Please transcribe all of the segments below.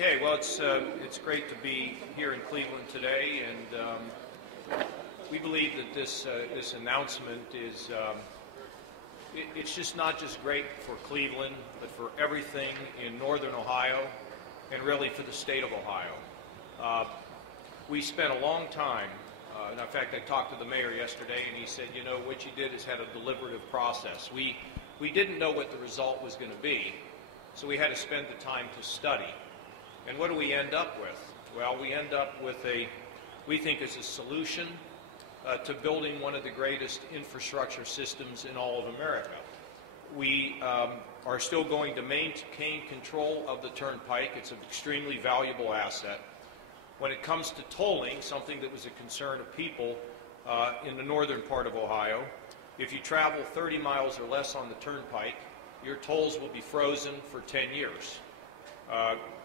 Okay, well, it's great to be here in Cleveland today, and we believe that this announcement is it's just not just great for Cleveland, but for everything in northern Ohio, and really for the state of Ohio. We spent a long time, and in fact, I talked to the mayor yesterday, and he said, you know, what you did is had a deliberative process. We didn't know what the result was going to be, so we had to spend the time to study. And what do we end up with? Well, we end up with we think it's a solution to building one of the greatest infrastructure systems in all of America. We are still going to maintain control of the Turnpike. It's an extremely valuable asset. When it comes to tolling, something that was a concern of people in the northern part of Ohio, if you travel 30 miles or less on the Turnpike, your tolls will be frozen for 10 years.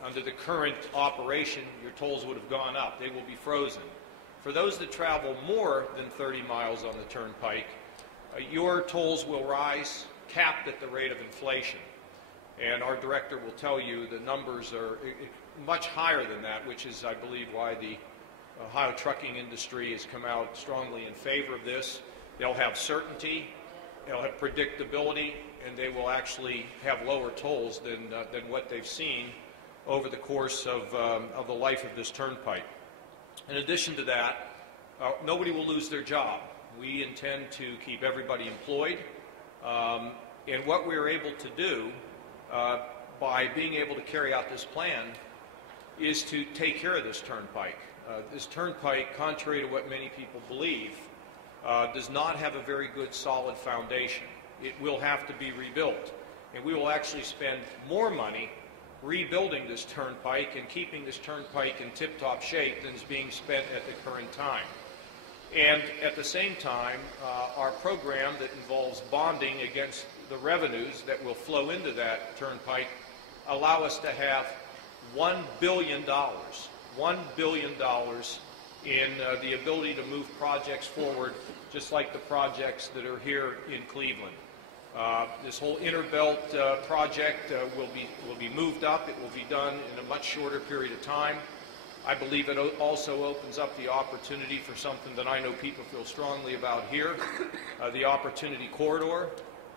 Under the current operation, your tolls would have gone up. They will be frozen. For those that travel more than 30 miles on the Turnpike, your tolls will rise, capped at the rate of inflation. And our director will tell you the numbers are much higher than that, which is, I believe, why the Ohio trucking industry has come out strongly in favor of this. They'll have certainty, they'll have predictability, and they will actually have lower tolls than what they've seen over the course of the life of this Turnpike. In addition to that, nobody will lose their job. We intend to keep everybody employed, and what we are able to do by being able to carry out this plan is to take care of this Turnpike. This Turnpike, contrary to what many people believe, does not have a very good solid foundation. It will have to be rebuilt, and we will actually spend more money rebuilding this Turnpike and keeping this Turnpike in tip-top shape than is being spent at the current time. And at the same time, our program that involves bonding against the revenues that will flow into that Turnpike allow us to have $1 billion in the ability to move projects forward, just like the projects that are here in Cleveland. This whole Interbelt project will be moved up. It will be done in a much shorter period of time. I believe it also opens up the opportunity for something that I know people feel strongly about here, the Opportunity Corridor.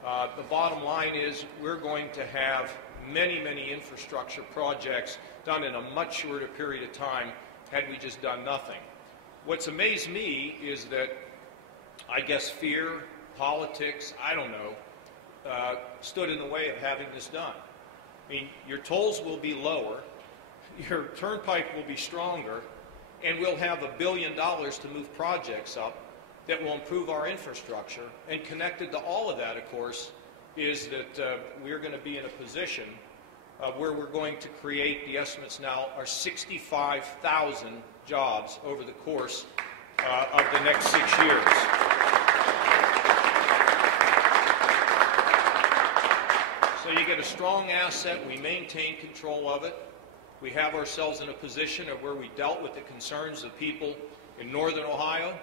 The bottom line is we're going to have many, many infrastructure projects done in a much shorter period of time had we just done nothing. What's amazed me is that I guess fear, politics, I don't know, stood in the way of having this done. I mean, your tolls will be lower, your Turnpike will be stronger, and we'll have $1 billion to move projects up that will improve our infrastructure. And connected to all of that, of course, is that we're going to be in a position where we're going to create, the estimates now are 65,000 jobs over the course of the next 6 years. So you get a strong asset, we maintain control of it. We have ourselves in a position of where we dealt with the concerns of people in northern Ohio.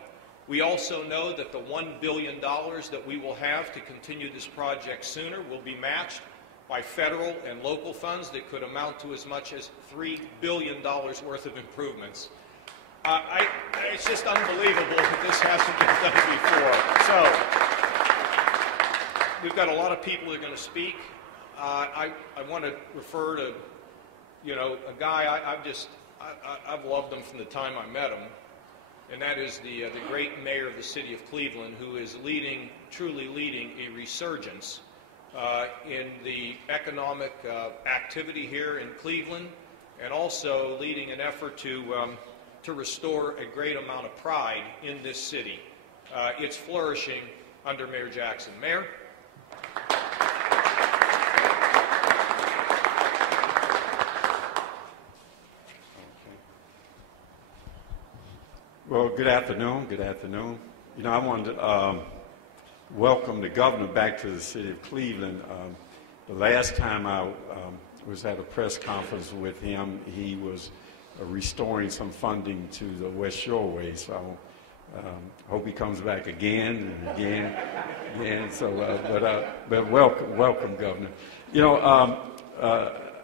We also know that the $1 billion that we will have to continue this project sooner will be matched by federal and local funds that could amount to as much as $3 billion worth of improvements. It's just unbelievable that this hasn't been done before. So we've got a lot of people that are going to speak. I want to refer to, you know, a guy I've loved him from the time I met him, and that is the great mayor of the city of Cleveland, who is truly leading a resurgence in the economic activity here in Cleveland, and also leading an effort to restore a great amount of pride in this city. It's flourishing under Mayor Jackson. Mayor? Well, good afternoon. Good afternoon. You know, I wanted to welcome the governor back to the city of Cleveland. The last time I was at a press conference with him, he was restoring some funding to the West Shoreway. So I hope he comes back again and again. So, but welcome, Governor. You know,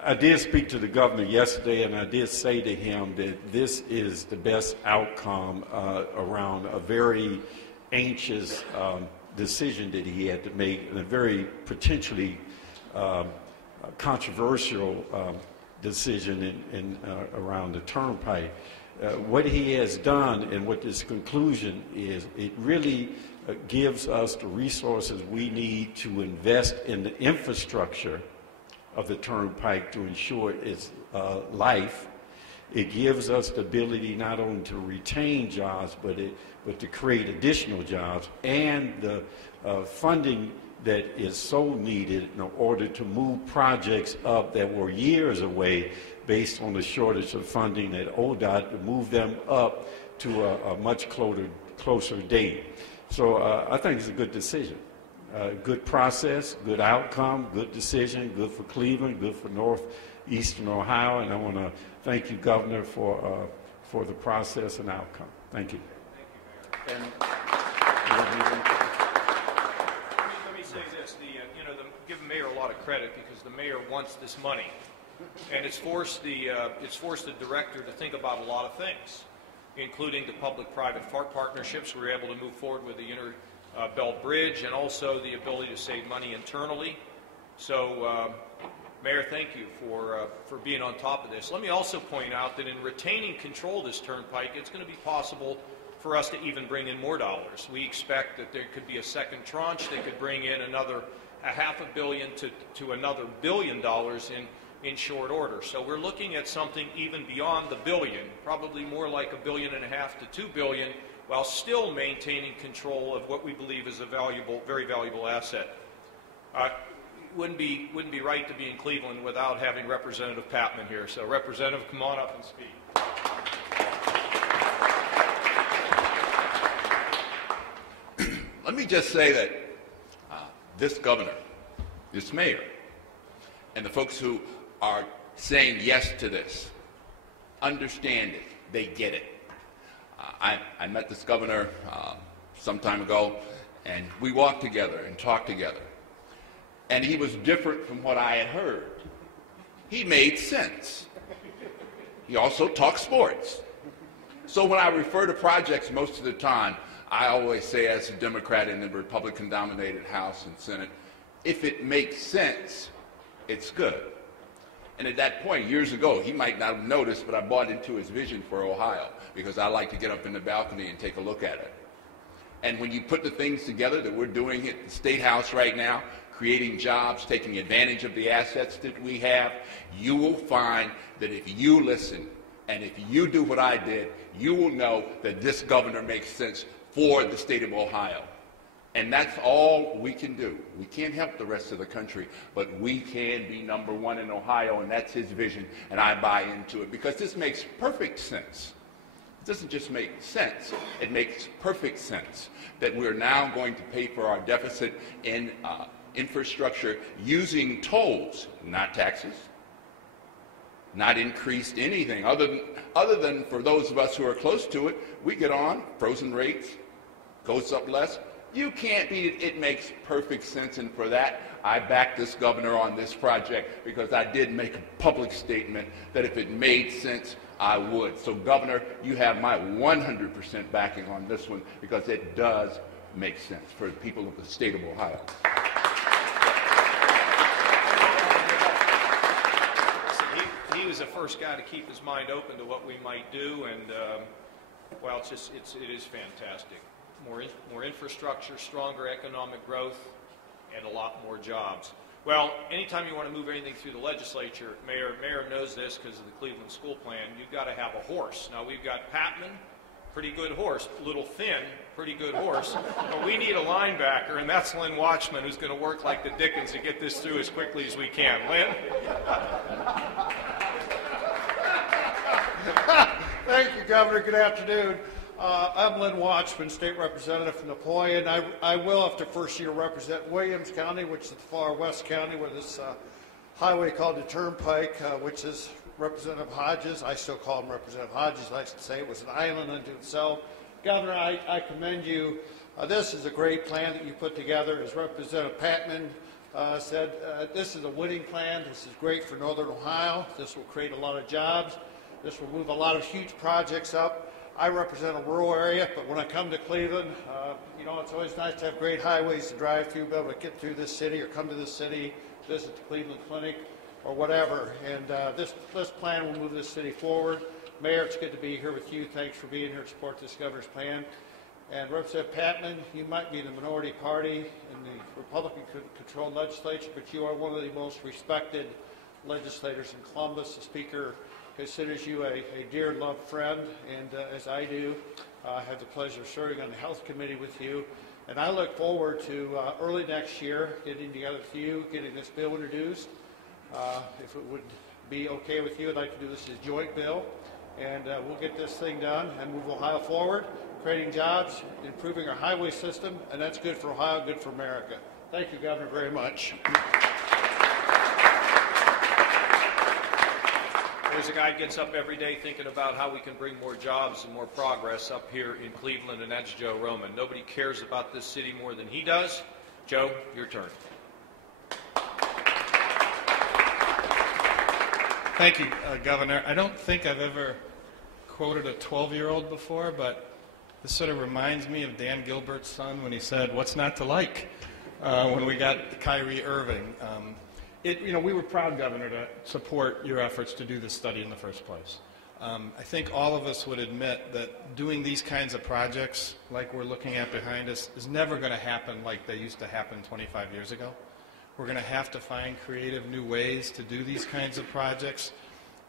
I did speak to the governor yesterday, and I did say to him that this is the best outcome around a very anxious decision that he had to make, and a very potentially controversial decision around the Turnpike. What he has done and what this conclusion is, it really gives us the resources we need to invest in the infrastructure of the Turnpike to ensure its life. It gives us the ability not only to retain jobs, but to create additional jobs, and the funding that is so needed in order to move projects up that were years away based on the shortage of funding at ODOT, to move them up to a much closer date. So I think it's a good decision. Good process, good outcome, good decision, good for Cleveland, good for northeastern Ohio, and I want to thank you, Governor, for the process and outcome. Thank you. Thank you, Mayor. Let me say this: give the mayor a lot of credit, because the mayor wants this money, and it's forced the director to think about a lot of things, including the public-private partnerships. We were able to move forward with the Belt Bridge, and also the ability to save money internally. So, Mayor, thank you for being on top of this. Let me also point out that in retaining control of this Turnpike, it's going to be possible for us to even bring in more dollars. We expect that there could be a second tranche that could bring in another $500 million to another $1 billion in short order. So we're looking at something even beyond the billion, probably more like $1.5 billion to $2 billion, while still maintaining control of what we believe is a very valuable asset. Wouldn't be right to be in Cleveland without having Representative Patman here. So, Representative, come on up and speak. Let me just say that this governor, this mayor, and the folks who are saying yes to this understand it. They get it. I met this governor some time ago, and we walked together and talked together. And he was different from what I had heard. He made sense. He also talked sports. So when I refer to projects most of the time, I always say, as a Democrat in the Republican-dominated House and Senate, if it makes sense, it's good. And at that point, years ago, he might not have noticed, but I bought into his vision for Ohio, because I like to get up in the balcony and take a look at it. And when you put the things together that we're doing at the State House right now, creating jobs, taking advantage of the assets that we have, you will find that if you listen and if you do what I did, you will know that this governor makes sense for the state of Ohio. And that's all we can do. We can't help the rest of the country, but we can be number one in Ohio, and that's his vision, and I buy into it, because this makes perfect sense. It doesn't just make sense, it makes perfect sense that we're now going to pay for our deficit in infrastructure using tolls, not taxes, not increased anything, other than for those of us who are close to it, we get on, frozen rates, goes up less. You can't beat it. It makes perfect sense, and for that, I back this governor on this project, because I did make a public statement that if it made sense, I would. So, Governor, you have my 100% backing on this one, because it does make sense for the people of the state of Ohio. He was the first guy to keep his mind open to what we might do, and well, it is fantastic. More infrastructure, stronger economic growth, and a lot more jobs. Well, anytime you want to move anything through the legislature, Mayor knows this because of the Cleveland school plan, you've got to have a horse. Now, we've got Patman, pretty good horse, a little thin, pretty good horse, but we need a linebacker, and that's Lynn Watchman, who's going to work like the Dickens to get this through as quickly as we can. Lynn? Thank you, Governor. Good afternoon. I'm Lynn Watchman, State Representative from Napoleon. I will, after first year, represent Williams County, which is the far west county, where this highway called the Turnpike, which is Representative Hodges. I still call him Representative Hodges. I should say it was an island unto itself. Governor, I commend you. This is a great plan that you put together. As Representative Patman said this is a winning plan. This is great for Northern Ohio. This will create a lot of jobs. This will move a lot of huge projects up. I represent a rural area, but when I come to Cleveland, it's always nice to have great highways to drive through, be able to get through this city or come to this city, visit the Cleveland Clinic or whatever. And this plan will move this city forward. Mayor, it's good to be here with you. Thanks for being here to support this governor's plan. And Representative Patman, you might be in the minority party in the Republican-controlled legislature, but you are one of the most respected legislators in Columbus. The Speaker considers you a dear and loved friend, and as I do, I have the pleasure of serving on the Health Committee with you. And I look forward to early next year getting together with you, getting this bill introduced. If it would be okay with you, I'd like to do this as a joint bill, and we'll get this thing done and move Ohio forward, creating jobs, improving our highway system, and that's good for Ohio, good for America. Thank you, Governor, very much. There's a guy who gets up every day thinking about how we can bring more jobs and more progress up here in Cleveland, and that's Joe Roman. Nobody cares about this city more than he does. Joe, your turn. Thank you, Governor. I don't think I've ever quoted a 12-year-old before, but this sort of reminds me of Dan Gilbert's son when he said, "What's not to like?" When we got Kyrie Irving. We were proud, Governor, to support your efforts to do this study in the first place. I think all of us would admit that doing these kinds of projects, like we're looking at behind us, is never going to happen like they used to happen 25 years ago. We're going to have to find creative new ways to do these kinds of projects.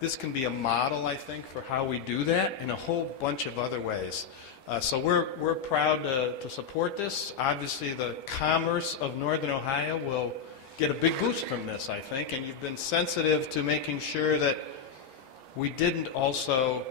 This can be a model, I think, for how we do that in a whole bunch of other ways. So we're proud to support this. Obviously, the commerce of Northern Ohio will get a big boost from this, I think, and you've been sensitive to making sure that we didn't also,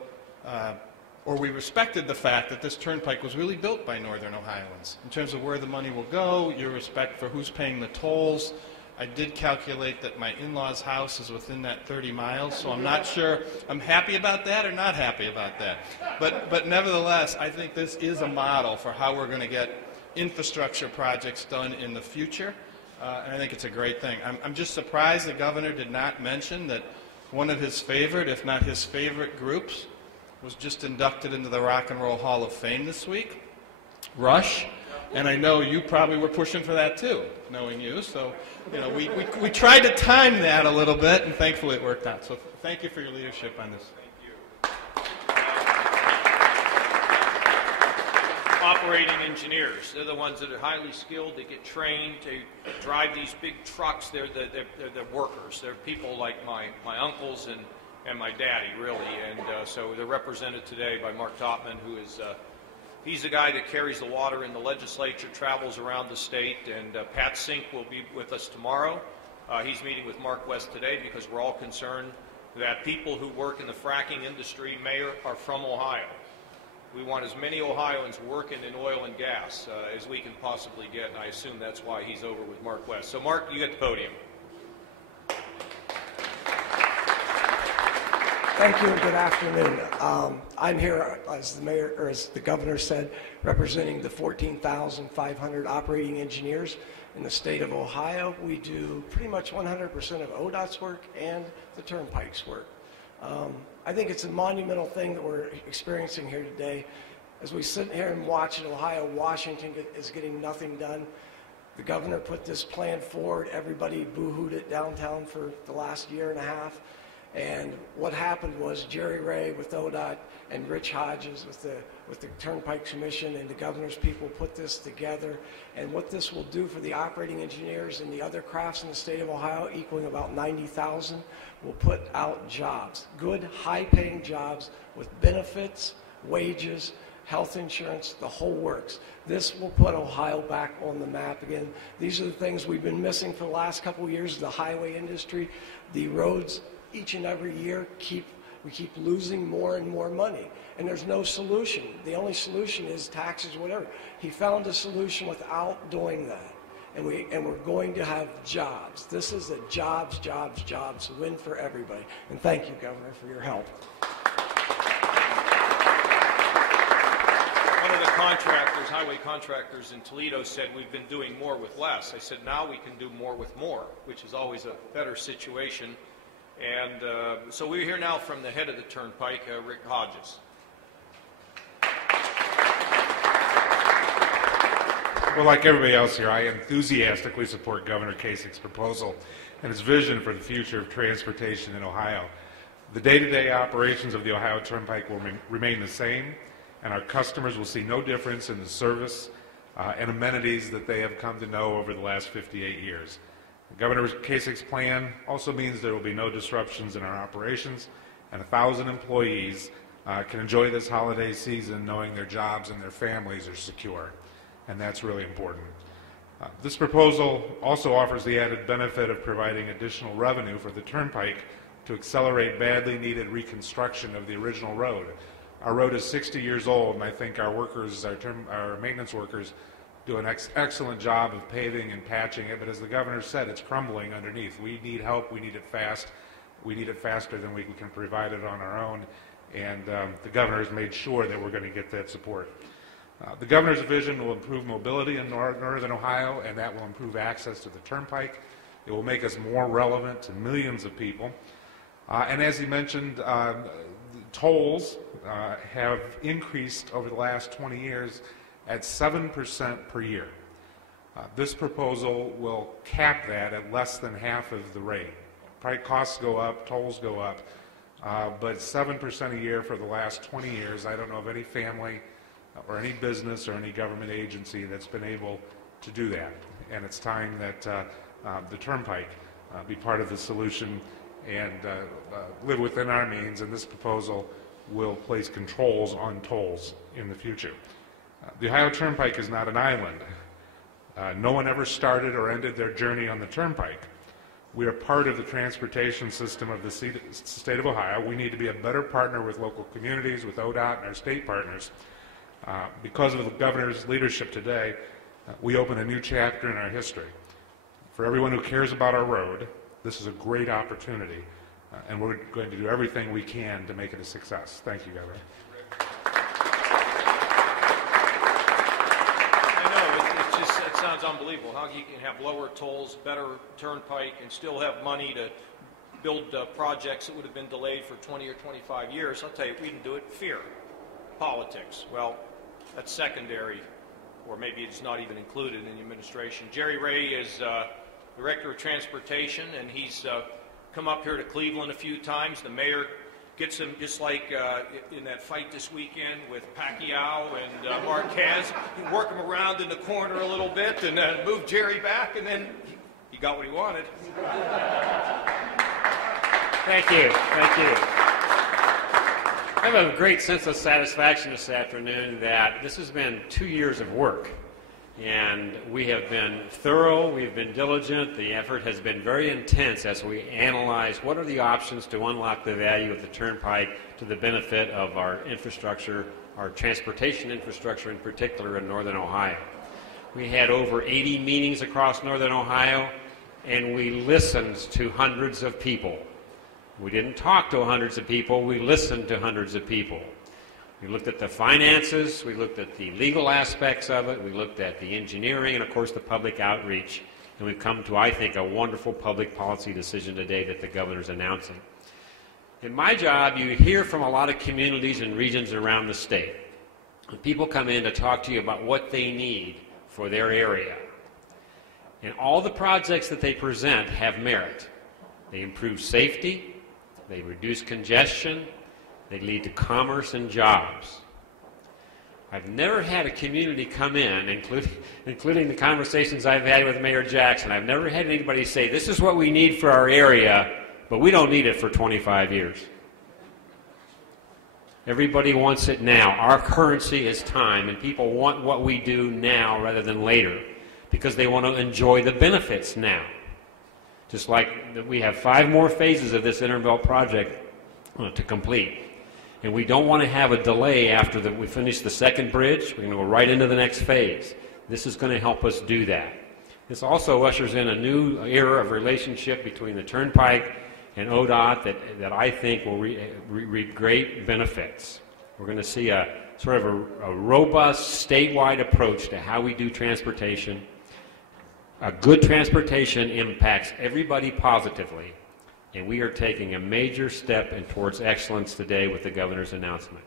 or we respected the fact that this turnpike was really built by Northern Ohioans in terms of where the money will go, your respect for who's paying the tolls. I did calculate that my in-laws' house is within that 30 miles, so I'm not sure I'm happy about that or not happy about that. But nevertheless, I think this is a model for how we're going to get infrastructure projects done in the future, and I think it's a great thing. I'm just surprised the governor did not mention that one of his favorite, if not his favorite groups, was just inducted into the Rock and Roll Hall of Fame this week, Rush. And I know you probably were pushing for that too, knowing you. So, we tried to time that a little bit, and thankfully it worked out. So thank you for your leadership on this. Thank you. Operating engineers, they're the ones that are highly skilled. They get trained to drive these big trucks. They're workers. They're people like my uncles and my daddy, really. And so they're represented today by Mark Topman, who is... He's the guy that carries the water in the legislature, travels around the state, and Pat Sink will be with us tomorrow. He's meeting with Mark West today because we're all concerned that people who work in the fracking industry, Mayor, are from Ohio. We want as many Ohioans working in oil and gas as we can possibly get, and I assume that's why he's over with Mark West. So Mark, you get the podium. Thank you and good afternoon. I'm here, as the mayor, or as the governor said, representing the 14,500 operating engineers in the state of Ohio. We do pretty much 100% of ODOT's work and the Turnpike's work. I think it's a monumental thing that we're experiencing here today. As we sit here and watch in Ohio, Washington is getting nothing done. The governor put this plan forward. Everybody boo-hooed it downtown for the last year and a half. And what happened was Jerry Ray with ODOT and Rich Hodges with the Turnpike Commission and the governor's people put this together. And what this will do for the operating engineers and the other crafts in the state of Ohio, equaling about 90,000, will put out jobs, good, high-paying jobs with benefits, wages, health insurance, the whole works. This will put Ohio back on the map again. These are the things we've been missing for the last couple of years, the highway industry, the roads. Each and every year, we keep losing more and more money, and there's no solution. The only solution is taxes, whatever. He found a solution without doing that, and we're going to have jobs. This is a jobs win for everybody. And thank you, Governor, for your help. One of the contractors, highway contractors in Toledo said we've been doing more with less. I said now we can do more with more, which is always a better situation. And so we're here now from the head of the Turnpike, Rick Hodges. Well, like everybody else here, I enthusiastically support Governor Kasich's proposal and his vision for the future of transportation in Ohio. The day-to-day operations of the Ohio Turnpike will remain the same, and our customers will see no difference in the service and amenities that they have come to know over the last 58 years. Governor Kasich's plan also means there will be no disruptions in our operations, and 1,000 employees can enjoy this holiday season knowing their jobs and their families are secure. And that's really important. This proposal also offers the added benefit of providing additional revenue for the Turnpike to accelerate badly needed reconstruction of the original road. Our road is 60 years old, and I think our workers, our maintenance workers, do an excellent job of paving and patching it, but as the governor said, it's crumbling underneath. We need help, we need it fast, we need it faster than we can provide it on our own, and the governor has made sure that we're going to get that support. The governor's vision will improve mobility in northern Ohio, and that will improve access to the Turnpike. It will make us more relevant to millions of people. And as he mentioned, tolls have increased over the last 20 years at 7% per year. This proposal will cap that at less than half of the rate. Probably costs go up, tolls go up, but 7% a year for the last 20 years. I don't know of any family or any business or any government agency that's been able to do that. And it's time that the Turnpike be part of the solution and live within our means, and this proposal will place controls on tolls in the future. The Ohio Turnpike is not an island. No one ever started or ended their journey on the Turnpike. We are part of the transportation system of the state of Ohio. We need to be a better partner with local communities, with ODOT and our state partners. Because of the governor's leadership today, we open a new chapter in our history. For everyone who cares about our road, this is a great opportunity, and we're going to do everything we can to make it a success. Thank you, Governor. I know, it sounds unbelievable how you can have lower tolls, better Turnpike, and still have money to build projects that would have been delayed for 20 or 25 years. I'll tell you, we can do it. Fear. Politics. Well, that's secondary, or maybe it's not even included in the administration. Jerry Ray is Director of Transportation, and he's come up here to Cleveland a few times. The mayor gets him, just like in that fight this weekend with Pacquiao and Marquez. You work him around in the corner a little bit and move Jerry back, and then he got what he wanted. Thank you. Thank you. I have a great sense of satisfaction this afternoon that this has been 2 years of work, and we have been thorough, we've been diligent, the effort has been very intense as we analyze what are the options to unlock the value of the Turnpike to the benefit of our infrastructure, our transportation infrastructure in particular in northern Ohio. We had over 80 meetings across northern Ohio, and we listened to hundreds of people. We didn't talk to hundreds of people, we listened to hundreds of people. We looked at the finances, we looked at the legal aspects of it, we looked at the engineering, and of course the public outreach. And we've come to, I think, a wonderful public policy decision today that the governor's announcing. In my job, you hear from a lot of communities and regions around the state. And people come in to talk to you about what they need for their area. And all the projects that they present have merit. They improve safety, they reduce congestion, they lead to commerce and jobs. I've never had a community come in, including the conversations I've had with Mayor Jackson, I've never had anybody say, this is what we need for our area, but we don't need it for 25 years. Everybody wants it now. Our currency is time, and people want what we do now rather than later because they want to enjoy the benefits now. Just like we have 5 more phases of this Intervale project to complete. And we don't want to have a delay after we finish the second bridge. We're going to go right into the next phase. This is going to help us do that. This also ushers in a new era of relationship between the Turnpike and ODOT that I think will reap great benefits. We're going to see a sort of a robust statewide approach to how we do transportation. A good transportation impacts everybody positively, and we are taking a major step towards excellence today with the governor's announcement.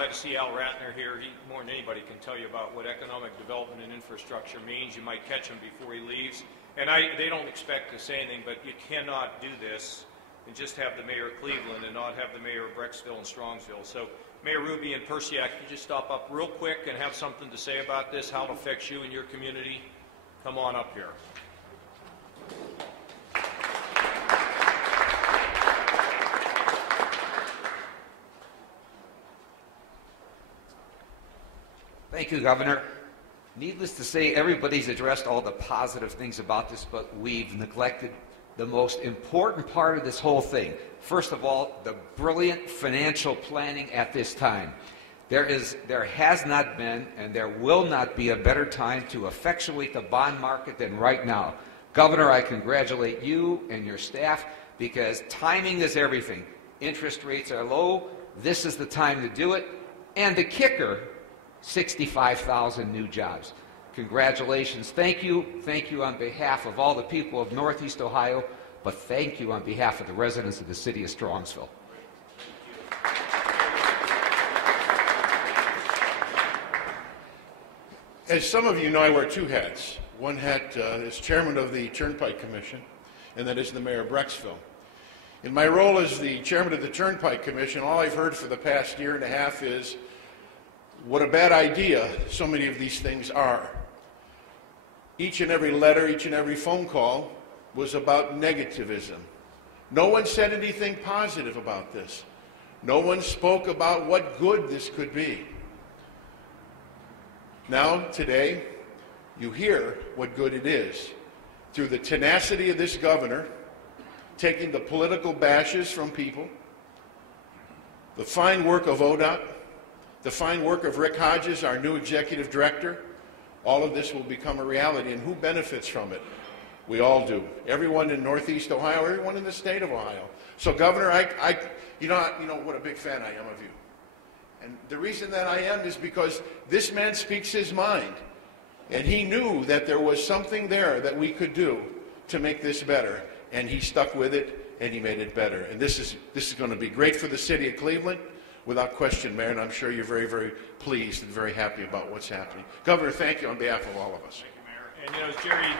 To see Al Ratner here. He, more than anybody, can tell you about what economic development and infrastructure means. You might catch him before he leaves. And they don't expect to say anything, but you cannot do this and just have the mayor of Cleveland and not have the mayor of Brecksville and Strongsville. So, Mayor Ruby and Persiak, you just stop up real quick and have something to say about this, how it affects you and your community. Come on up here. Thank you, Governor. Needless to say, everybody's addressed all the positive things about this, but we've neglected the most important part of this whole thing. First of all, the brilliant financial planning at this time. There has not been, and there will not be a better time to effectuate the bond market than right now. Governor, I congratulate you and your staff because timing is everything. Interest rates are low. This is the time to do it. And the kicker, 65,000 new jobs. Congratulations. Thank you. Thank you on behalf of all the people of Northeast Ohio, but thank you on behalf of the residents of the city of Strongsville. As some of you know, I wear two hats. One hat is chairman of the Turnpike Commission, and that is the mayor of Brecksville. In my role as the chairman of the Turnpike Commission, all I've heard for the past year and a half is what a bad idea so many of these things are. Each and every letter, each and every phone call was about negativism. No one said anything positive about this. No one spoke about what good this could be. Now, today, you hear what good it is. Through the tenacity of this governor, taking the political bashes from people, the fine work of ODOT, the fine work of Rick Hodges, our new executive director, all of this will become a reality. And who benefits from it? We all do. Everyone in Northeast Ohio, everyone in the state of Ohio. So, Governor, you know what a big fan I am of you. And the reason that I am is because this man speaks his mind. And he knew that there was something there that we could do to make this better. And he stuck with it, and he made it better. And this is going to be great for the city of Cleveland, without question, Mayor, and I'm sure you're very, very pleased and very happy about what's happening. Governor, thank you on behalf of all of us. Thank you, Mayor. And as Jerry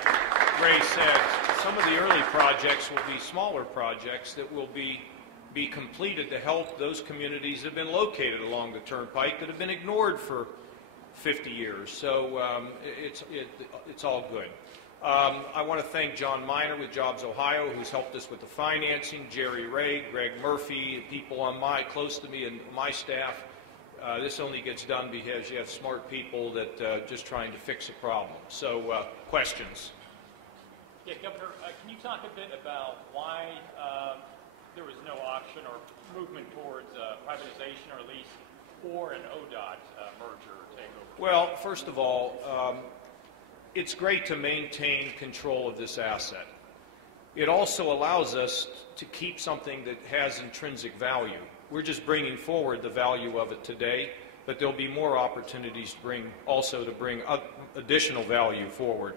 Gray said, some of the early projects will be smaller projects that will be completed to help those communities that have been located along the Turnpike that have been ignored for 50 years. So it's all good. I want to thank John Miner with Jobs Ohio, who's helped us with the financing, Jerry Ray, Greg Murphy, people on close to me and my staff. This only gets done because you have smart people that just trying to fix a problem. So, questions? Yeah, Governor, can you talk a bit about why there was no option or movement towards privatization or lease or an ODOT merger or takeover? Well, first of all, it's great to maintain control of this asset. It also allows us to keep something that has intrinsic value. We're just bringing forward the value of it today, but there'll be more opportunities to bring additional value forward.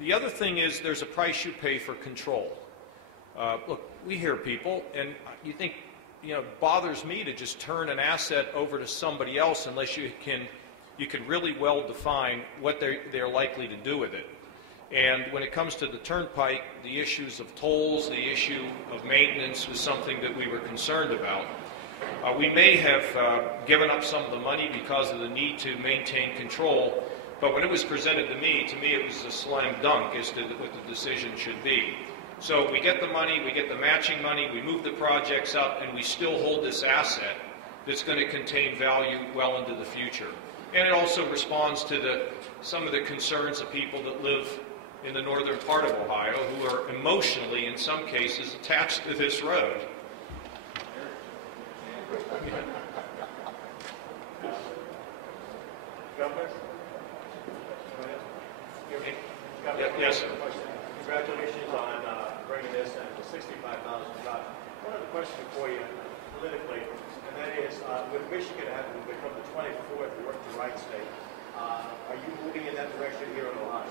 The other thing is there's a price you pay for control. Look, we hear people, and you think, it bothers me to just turn an asset over to somebody else unless you can really well define what they're likely to do with it. And when it comes to the Turnpike, the issues of tolls, the issue of maintenance was something that we were concerned about. We may have given up some of the money because of the need to maintain control, but when it was presented to me it was a slam dunk as to what the decision should be. So we get the money, we get the matching money, we move the projects up, and we still hold this asset that's going to contain value well into the future. And it also responds to some of the concerns of people that live in the northern part of Ohio who are emotionally, in some cases, attached to this road. Governor? Yes, sir. Congratulations on bringing this and the 65,000 jobs. One other question for you politically, and that is, with Michigan having become the 24th work-to-right state, are you moving in that direction here in Ohio?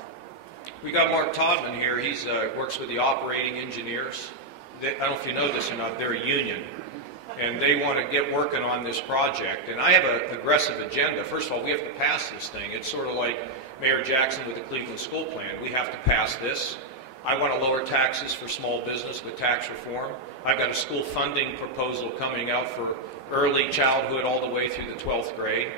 We got Mark Todman here. He works with the operating engineers. I don't know if you know this or not, they're a union, and they want to get working on this project. And I have an aggressive agenda. First of all, we have to pass this thing. It's sort of like Mayor Jackson with the Cleveland School Plan. We have to pass this. I want to lower taxes for small business with tax reform. I've got a school funding proposal coming out for early childhood all the way through the 12th grade.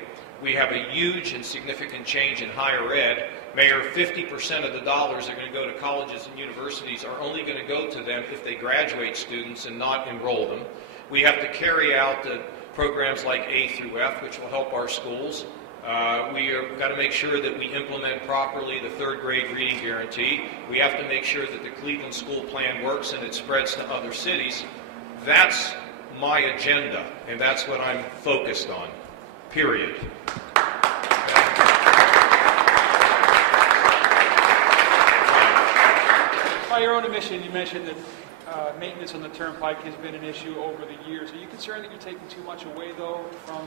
We have a huge and significant change in higher ed. Mayor, 50% of the dollars that are going to go to colleges and universities are only going to go to them if they graduate students and not enroll them. We have to carry out the programs like A through F, which will help our schools. We have got to make sure that we implement properly the third grade reading guarantee. We have to make sure that the Cleveland School Plan works and it spreads to other cities. That's my agenda, and that's what I'm focused on, period. By your own admission, you mentioned that maintenance on the turnpike has been an issue over the years. Are you concerned that you're taking too much away, though, from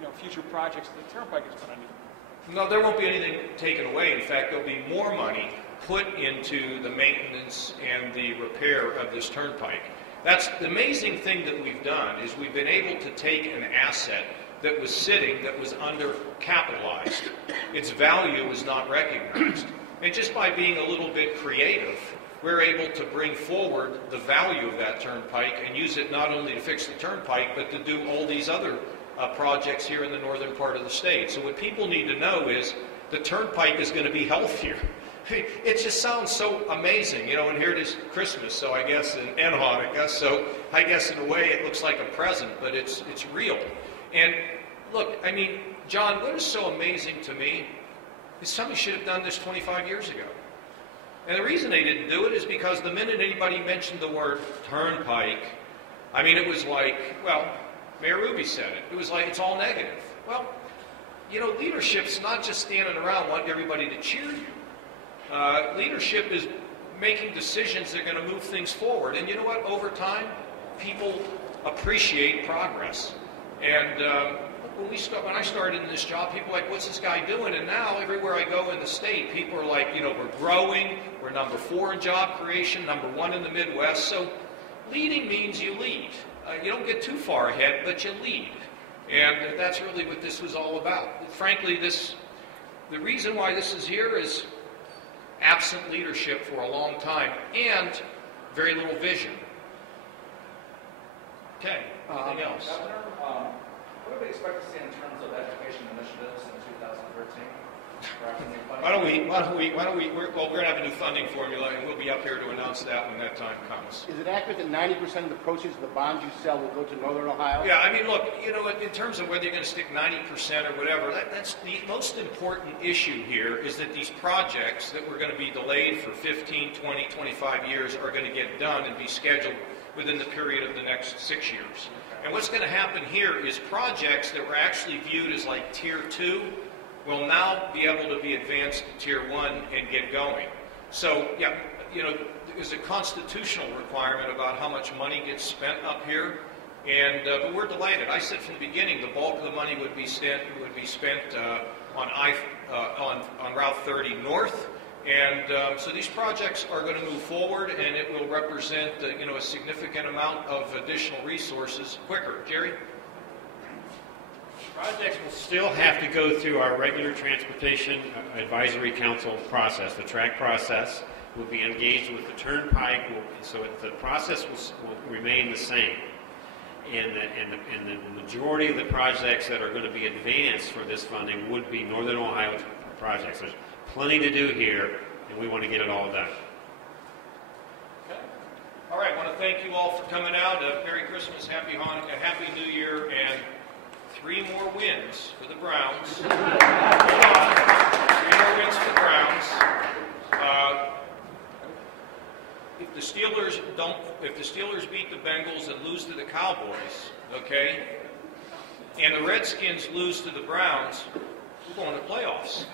the future projects that the turnpike is going to need? No, there won't be anything taken away. In fact, there'll be more money put into the maintenance and the repair of this turnpike. That's the amazing thing that we've done, is we've been able to take an asset that was sitting, that was undercapitalized. Its value was not recognized. And just by being a little bit creative, we're able to bring forward the value of that turnpike and use it not only to fix the turnpike, but to do all these other projects here in the northern part of the state. So what people need to know is the turnpike is going to be healthier. It just sounds so amazing, and here it is Christmas, so I guess, and Hanukkah, so I guess in a way it looks like a present, but it's real. And look, I mean, John, what is so amazing to me is somebody should have done this 25 years ago. And the reason they didn't do it is because the minute anybody mentioned the word turnpike, I mean, it was like, well, Mayor Ruby said it. It was like, it's all negative. Well, leadership's not just standing around wanting everybody to cheer you. Leadership is making decisions that are going to move things forward. And you know what? Over time, people appreciate progress. And when I started in this job, people were like, what's this guy doing? And now, everywhere I go in the state, people are like, we're growing. We're number 4 in job creation, number 1 in the Midwest. So leading means you lead. You don't get too far ahead, but you lead. And that's really what this was all about. Frankly, the reason why this is here is absent leadership for a long time and very little vision. Okay, anything else? Governor, what do we expect to see in terms of education initiatives in 2013? Why don't we, we're going to have a new funding formula, and we'll be up here to announce that when that time comes. Is it accurate that 90% of the proceeds of the bonds you sell will go to Northern Ohio? Yeah, I mean, look, in terms of whether you're going to stick 90% or whatever, that's the most important issue here is that these projects that were going to be delayed for 15, 20, 25 years are going to get done and be scheduled within the period of the next 6 years. And what's going to happen here is projects that were actually viewed as like Tier 2 will now be able to be advanced to Tier 1 and get going. So, yeah, there's a constitutional requirement about how much money gets spent up here, and but we're delighted. I said from the beginning the bulk of the money would be spent on Route 30 North, and so these projects are going to move forward, and it will represent a significant amount of additional resources quicker. Jerry? Projects will still have to go through our regular Transportation Advisory Council process. The track process will be engaged with the Turnpike, so the process will remain the same. And the majority of the projects that are going to be advanced for this funding would be Northern Ohio projects. There's plenty to do here, and we want to get it all done. Okay. All right, I want to thank you all for coming out. Merry Christmas, Happy Hanukkah, Happy New Year, and 3 more wins for the Browns. 3 more wins for the Browns. If the Steelers beat the Bengals and lose to the Cowboys, okay, and the Redskins lose to the Browns, we're going to playoffs.